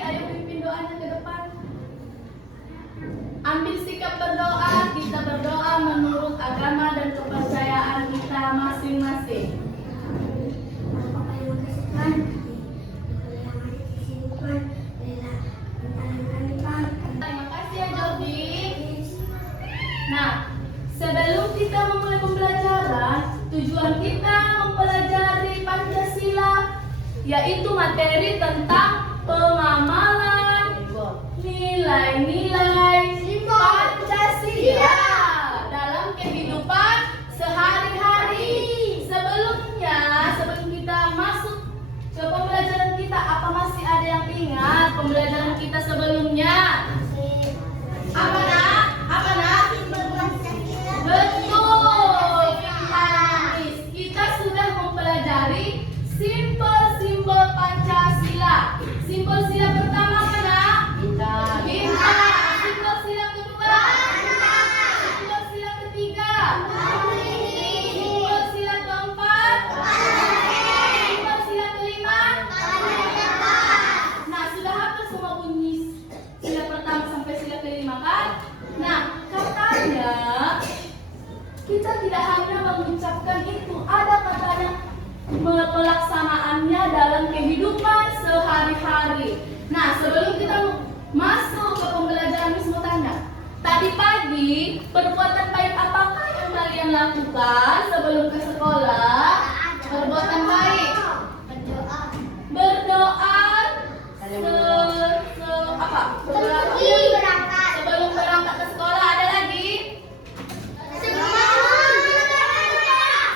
ayo pimpin doanya ke depan. Ambil sikap berdoa, kita berdoa menurut agama dan kepercayaan kita masing-masing. Terima kasih ya Jody. Nah, sebelum kita memulai pembelajaran, tujuan kita mempelajari Pancasila, yaitu materi tentang pengamalan nilai-nilai Pancasila dalam kehidupan sehari-hari. Sebelum kita masuk ke pembelajaran kita, apa masih ada yang ingat pembelajaran kita sebelumnya? Apa nak? Apa nak? Betul, Hanis. Kita sudah mempelajari simbol-simbol Pancasila. Simbol sila pertama mana? Bintang. Simbol sila kedua? Simbol sila ketiga? Simbol sila keempat? Simbol sila kelima? Nah, sudah hafal semua bunyi sila pertama sampai sila kelima kan? Nah, katanya kita tidak hanya mengucapkan itu, ada katanya pelaksanaannya dalam kehidupan sehari-hari. Nah, sebelum kita masuk ke pembelajaran, Miss mau tanya, tadi pagi perbuatan baik apakah yang kalian lakukan sebelum ke sekolah? Perbuatan baik berdoa apa? Sebelum berangkat ke sekolah. Ada lagi?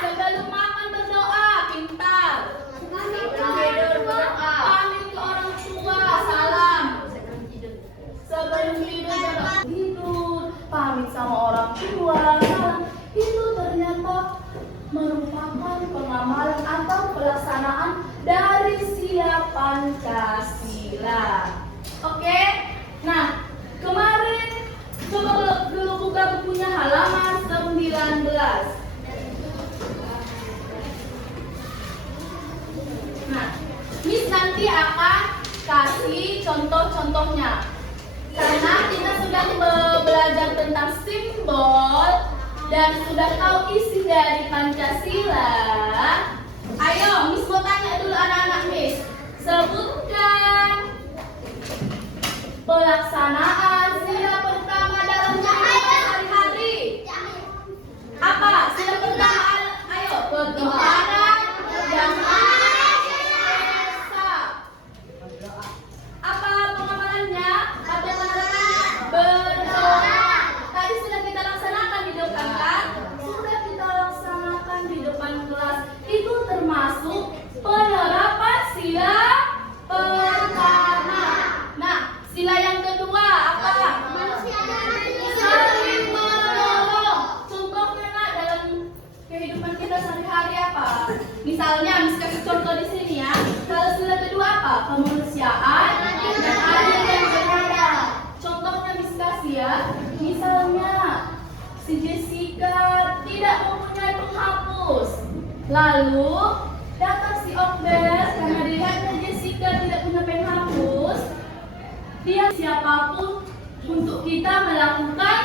Sebelum makan berdoa, pintar. Sebelum tidur berdoa, pamit ke orang tua, salam. Sebelum tidur berdoa, tidur, pamit sama orang tua, salam. Itu ternyata merupakan pengamalan atau pelaksanaan dari sila Pancasila. Oke? Nah, kemarin coba dulu buka bukunya halaman 19. Nah, Miss nanti akan kasih contoh-contohnya. Karena kita sudah belajar tentang simbol dan sudah tahu isi dari Pancasila. Ayo, Miss mau tanya dulu anak-anak Miss. Sebutkan pelaksanaan sila pertama dalam kehidupan sehari-hari. Apa? Sila pertama, ayo, pertukaran jasa. Apa pengamalannya? Atau penerapannya? Berdoa. Tadi sudah kita laksanakan di depan kan? Sudah kita laksanakan di depan kelas. Itu termasuk penerapan sila pertama. Nah, sila yang kedua apa? Saling menolong. Contohnya nak dalam kehidupan kita sehari-hari apa? Misalnya, Miss kasih contoh di sini ya. Kalau sila kedua apa? Kemanusiaan dan adil dan beradab. Contohnya Miss kasih ya. Misalnya, si Jessica tidak mempunyai penghapus. Lalu datang si Okber karena dilihatnya Jessica tidak punya penghapus. Dia siapapun untuk kita melakukan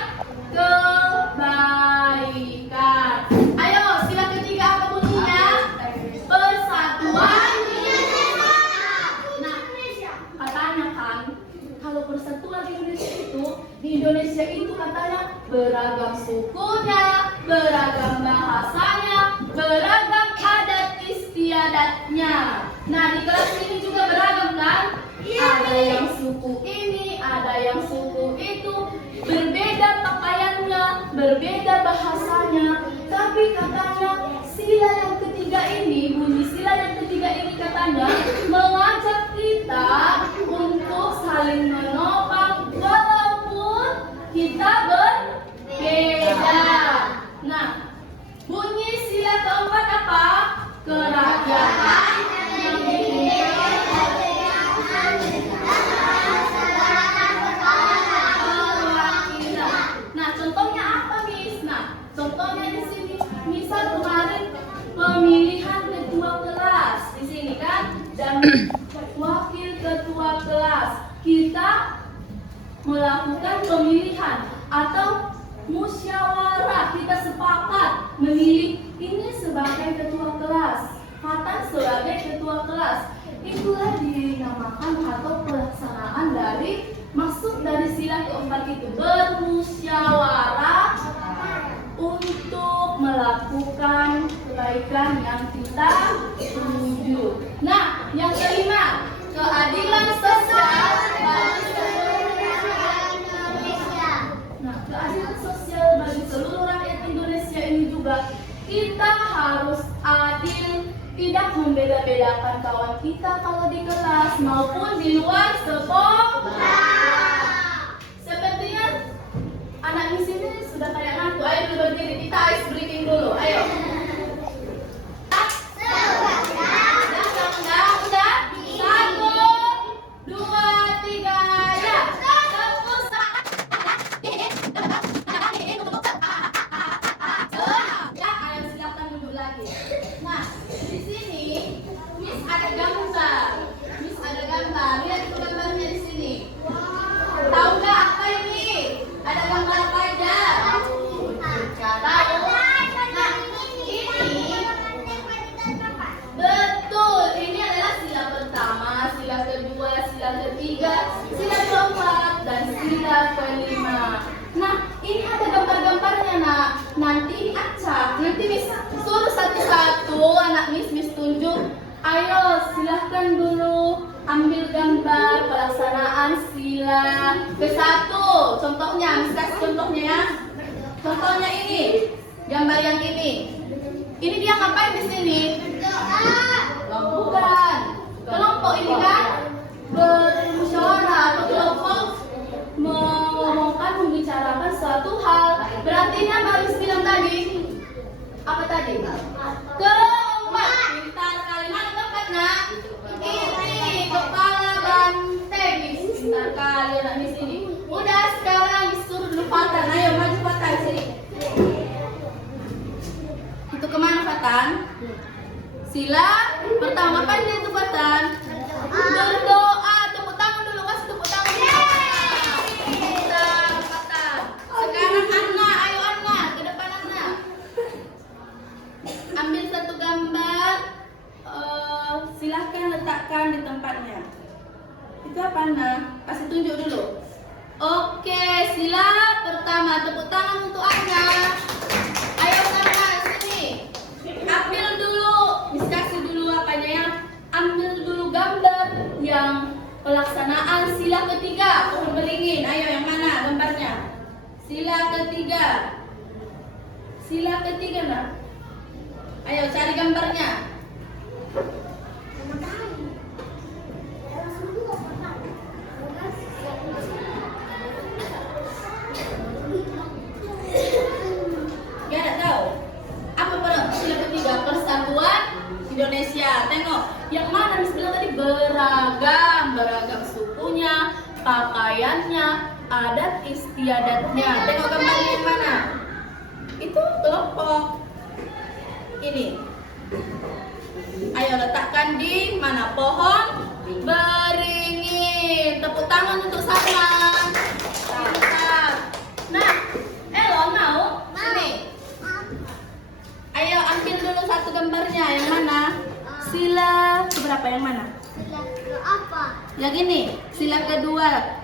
kebaikan. Ayo, sila ketiga apa bunyinya? Persatuan. Nah, katanya kan, kalau persatuan Indonesia itu katanya beragam sukunya, beragam bahasanya, beragam adat istiadatnya. Nah, di kelas ini juga beragam kan? Ada yang suku ini, ada yang suku itu, berbeda pakaiannya, berbeda bahasanya. Tapi katanya sila yang ketiga ini, bunyi sila yang ketiga ini katanya mengajak kita untuk saling menopang walaupun kita berbeda. Nah, bunyi sila keempat apa? Kerakyatan yang Nah, contohnya apa, Miss? Nah, contohnya di sini, misal kemarin pemilihan ketua kelas di sini kan, dan wakil ketua melakukan pemilihan atau musyawarah. Kita sepakat memilih ini sebagai ketua kelas, Fatan sebagai ketua kelas. Itulah dinamakan atau pelaksanaan dari maksud dari sila keempat itu, bermusyawarah untuk melakukan kebaikan yang kita tuju. Nah, yang kelima, keadilan sosial bagi seluruh rakyat Indonesia. Nah, keadilan sosial bagi seluruh rakyat Indonesia ini juga kita harus adil, tidak membeda-bedakan kawan kita kalau di kelas maupun di luar sekolah. Sepertinya anak di sini sudah kayak ngantuk. Ayo dulu berdiri, kita ice breaking dulu. Ayo. Kelima. Nah, ini ada gambar-gambarnya, nak. Nanti ini acak. Nanti Miss suruh satu-satu anak Miss tunjuk. Ayo, silahkan dulu ambil gambar pelaksanaan sila ke-1. Contohnya, Miss kasih contohnya ya. Contohnya ini, gambar yang ini. Ini dia ngapain di sini? Bukan. Kelompok ini kan bermusyawarah atau kelompok membicarakan suatu hal. Berarti Baris bilang tadi apa tadi? Keempat. Pintar kali. Mana keempat, nak? Ini kepala banteng. Pintar kali anak di sini. Udah, sekarang disuruh dulu Fatan. Ayo maju Fatan sini. Itu kemana Fatan? Sila pertama kan dia itu Fatan. Berdoa. Tepuk tangan dulu, kasih tepuk tangan. Sekarang Anna, ayo Anna, ke depan Anna. Ambil satu gambar, silahkan letakkan di tempatnya. Itu apa Anna? Kasih tunjuk dulu. Oke, sila pertama, tepuk tangan untuk Anna. Ayo Anna, sini. Ambil dulu, kasih dulu apanya ya. Ambil dulu gambar yang pelaksanaan sila ketiga. Beringin, ayo yang mana gambarnya? Sila ketiga. Sila ketiga, nak. Ayo cari gambarnya. Ya, tak tahu. Apa sila ketiga? Persatuan Indonesia. Tengok, yang mana Miss bilang tadi beragam sukunya, pakaiannya, adat istiadatnya. Tengok gambar yang mana? Itu kelompok ini. Ayo letakkan di mana? Pohon beringin. Tepuk tangan untuk sama. Nah, Elo mau? Sini. Ayo ambil dulu satu gambarnya. Yang mana? Sila keberapa yang mana? Sila ke apa? Yang ini. Sila kedua.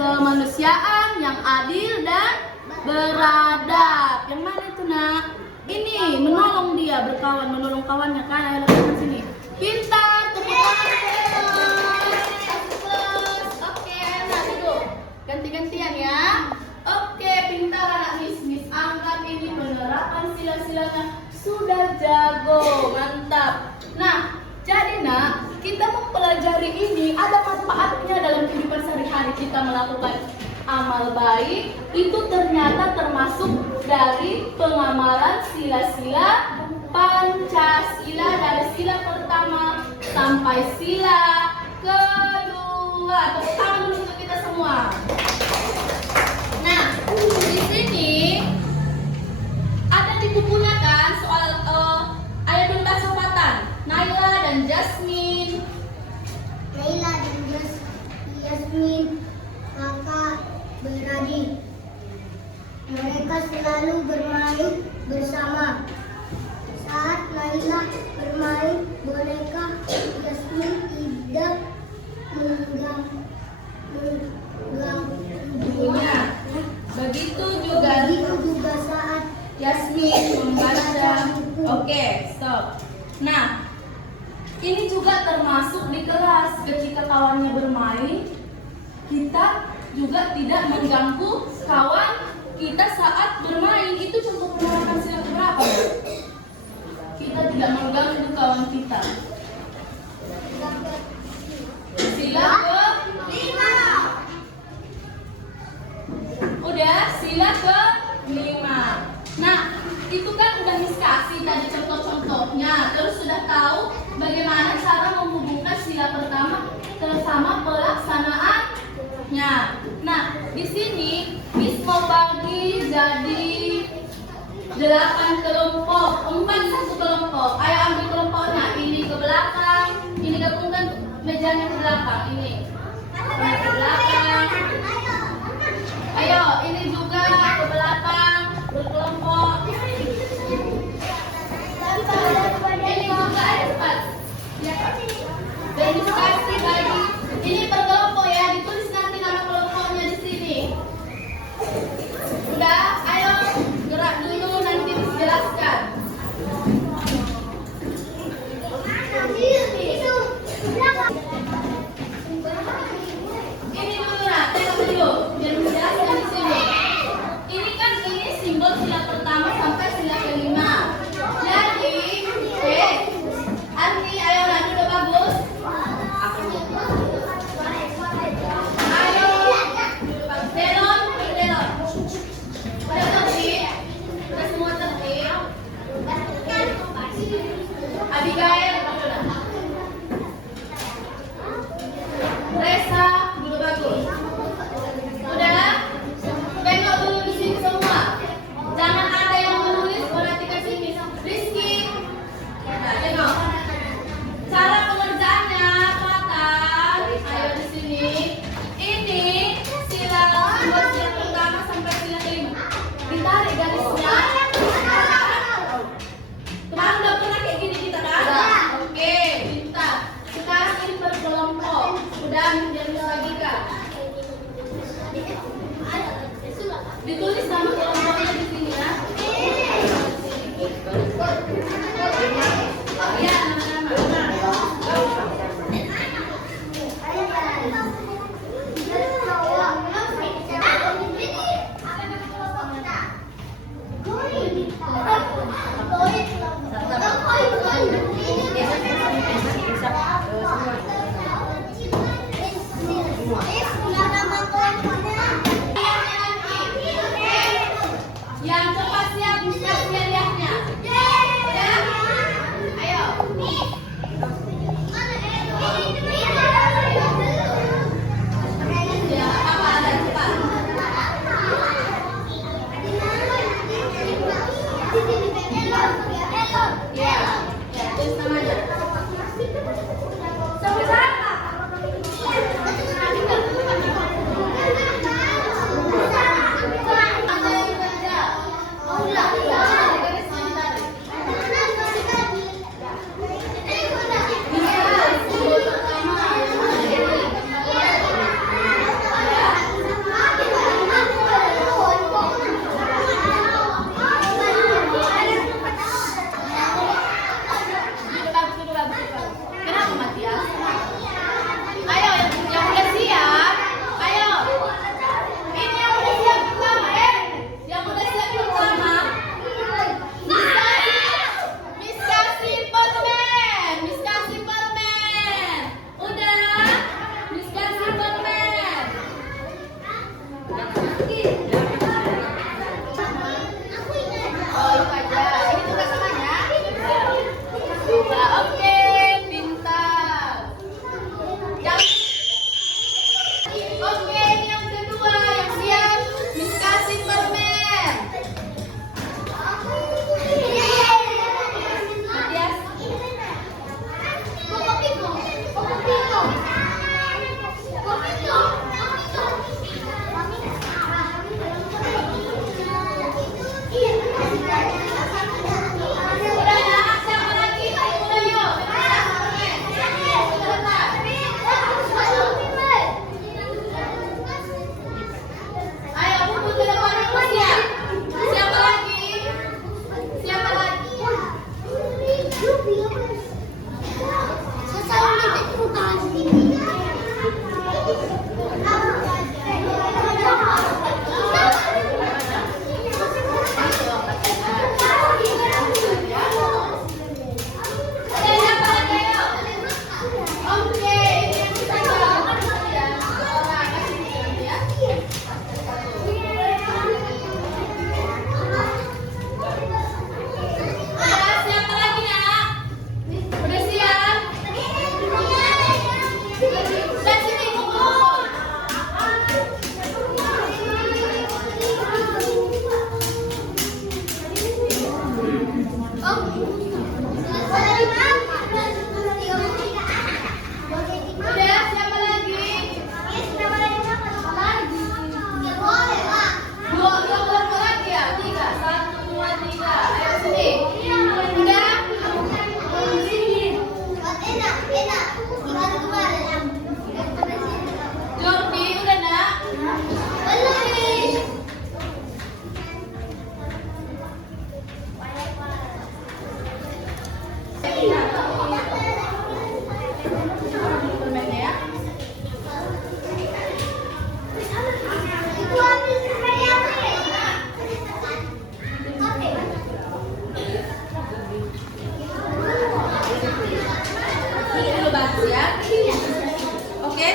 Kemanusiaan yang adil dan beradab. Yang mana itu, nak? Ini menolong dia, berkawan, menolong kawannya kan. Ayo letakkan sini. Pintar, tepuk tangan. Oke, anak duduk. Ganti-gantian ya. Oke, pintar anak Miss anggap ini menerapkan sila-silanya sudah jago, mantap. Nah, jadi nak, kita mempelajari ini ada manfaatnya dalam kehidupan sehari-hari kita melakukan amal baik. Itu ternyata termasuk dari pengamalan sila-sila Pancasila dari sila pertama sampai sila kedua. Tepuk tangan dulu untuk kita semua. Nah, di sini ada di bukunya kan soal ayat dan bahasa Fatan. Naila dan Jasmine. Naila dan Yasmin, kakak beradik. Mereka selalu bermain bersama. Saat Naila bermain boneka, Yasmin tidak mengganggunya. Begitu juga saat Yasmin membaca. Oke, stop. Nah, ini juga termasuk di kelas. Ketika kawannya bermain, kita juga tidak mengganggu kawan kita saat bermain. Itu contoh penerapan sila keberapa? Kita tidak mengganggu kawan kita. Sila ke-5. Udah, sila ke-5. Nah, itu kan udah Miss kasih tadi contoh-contohnya. Terus sudah tahu bagaimana cara menghubungkan sila pertama bersama pelaksanaannya. Nah, di sini Miss mau bagi jadi 8 kelompok, 4 satu kelompok. Ayo ambil kelompoknya. Ini ke belakang, ini gabungkan mejanya ke belakang. Ini ke belakang. Ayo, ini juga ke belakang berkelompok. Ini juga ada cepat. Ya. Dan dikasih bagi. Ini per kelompok ya. Ditulis nanti nama kelompoknya di sini. Udah, ayo gerak dulu nanti dijelaskan. Ini dulu nak, tengok dulu biar menjelaskan di sini. Ini kan simbol sila pertama sampai sila ke-5. Jadi, Arti, ayo nak dulu bagus. Ayo, belon, belon. Udah tertib, udah semua tertib. Abigail, Resa, dulu bagus. Udah, tengok dulu di sini semua. Jangan ada yang menulis berarti ke sini. Rizky, nah, tengok. Cara pengerjaannya, kelihatan. Ayo di sini. Ini sila pertama sampai sila ke-5. Ditarik garisnya. Kemarin udah pernah kayak gini kita kan? Oke, pintar. Sekarang ini berkelompok. Udah menjadi lagi kak. Ditulis nama kelompoknya di sini ya. Oh iya, nama-nama. Yang cepat siap bisa lihatnya. Udah? Ayo. Ya, apa ada cepat. Ya, tulis namanya. Sama-sama. Kenapa Matias? Ayo yang udah siap. Ayo. Ini yang udah siap pertama Yang udah siap pertama. Miss kasih permen. Miss kasih permen. Udah. Miss kasih permen. Oh, itu aja. Ini tugas samanya. Oke, pintar. Oke, ini yang kedua. Yang siap, Miss kasih permen. Matias. Oke,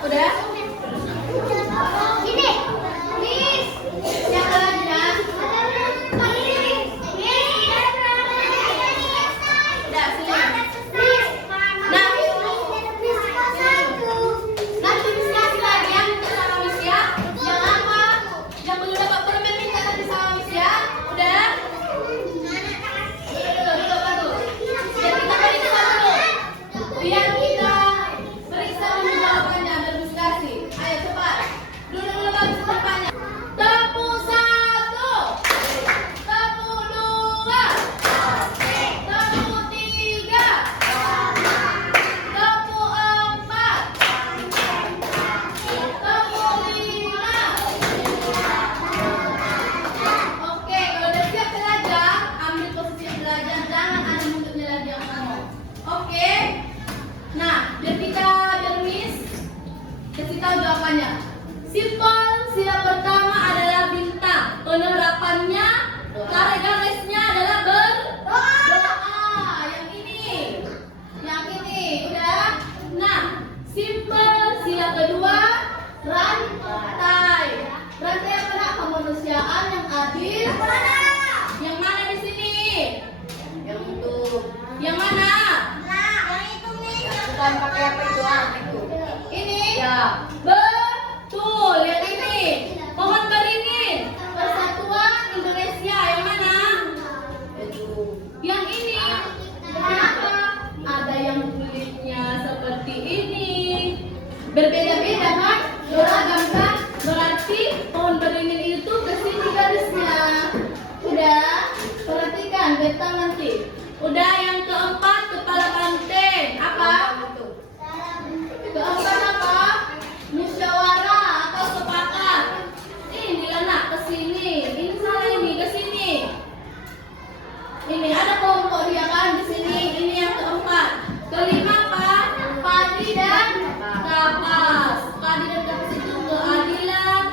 udah. Gini, Miss. Siapa lagi nak? Udah sini. Nanti Miss kasih lagi yang minta sama Miss ya. Yang apa? Yang belum dapat permen minta nanti sama Miss ya. Udah? Dulu apa tuh? Biar kita periksa dulu. Biar kita periksa dulu jawabannya dan Miss kasih. Ayo cepat. Dulu bagus depannya. Tepuk 1. Tepuk 2. Tepuk 3. Tepuk 4. Tepuk 5. Oke, kalau udah siap belajar, ambil posisi belajar, jangan ada mulutnya lagi yang ngomong. Oke. Nah, biar Miss kasih tahu jawabannya. Simpel, sila pertama adalah bintang. Penerapannya, garis-garisnya adalah berdoa. Yang ini. Udah. Nah, simpel, sila kedua, rantai. Rantai apa nak? Kemanusiaan yang adil. Yang mana di sini? Yang itu. Yang mana? Bukan pakai apa itu? Ini? Ya. Betul, yang ini. Pohon beringin. Persatuan Indonesia. Yang mana? Yang ini. Kenapa? Ada yang kulitnya seperti ini. Berbeda-beda kan? Beragam kan? Berarti pohon beringin itu kesini garisnya. Udah? Perhatikan, beta nanti. Udah, yang keempat, kepala banteng. Apa? Keempat apa? Musyawarah atau sepakat. Inilah nak, kesini. Ini salah ini, kesini. Ini ada kelompok dia kan di sini. Ini yang keempat. Kelima apa? Padi dan kapas. Padi dan kapas itu keadilan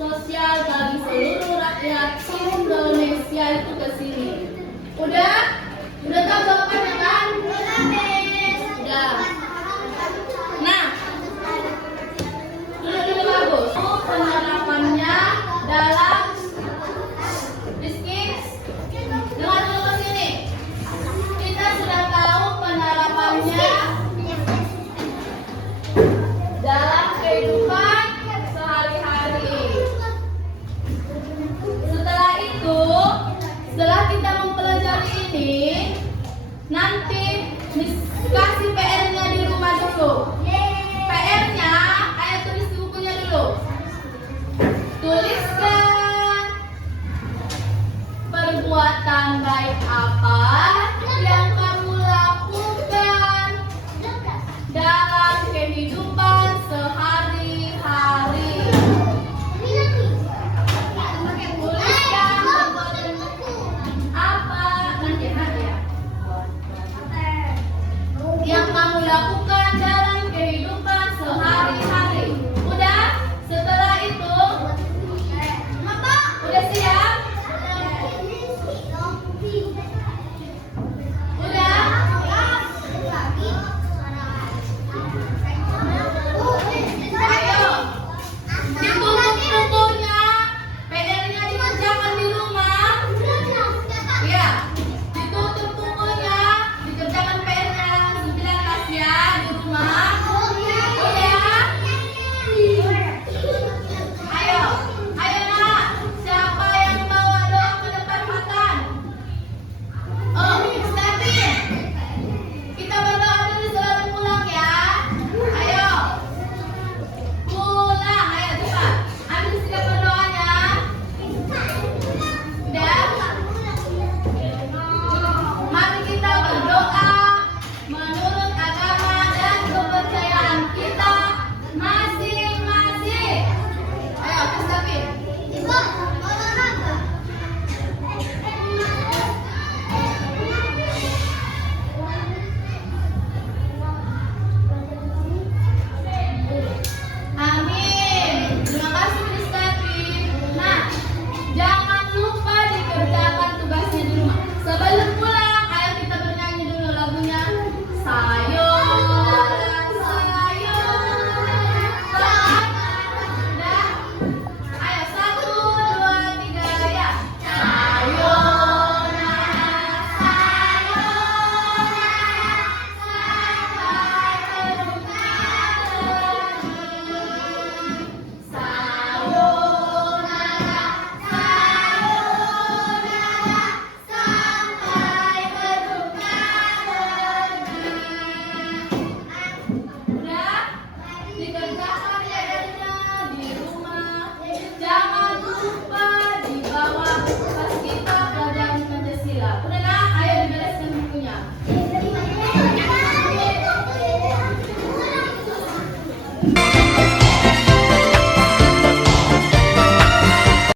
sosial bagi seluruh rakyat Indonesia itu kesini. Udah?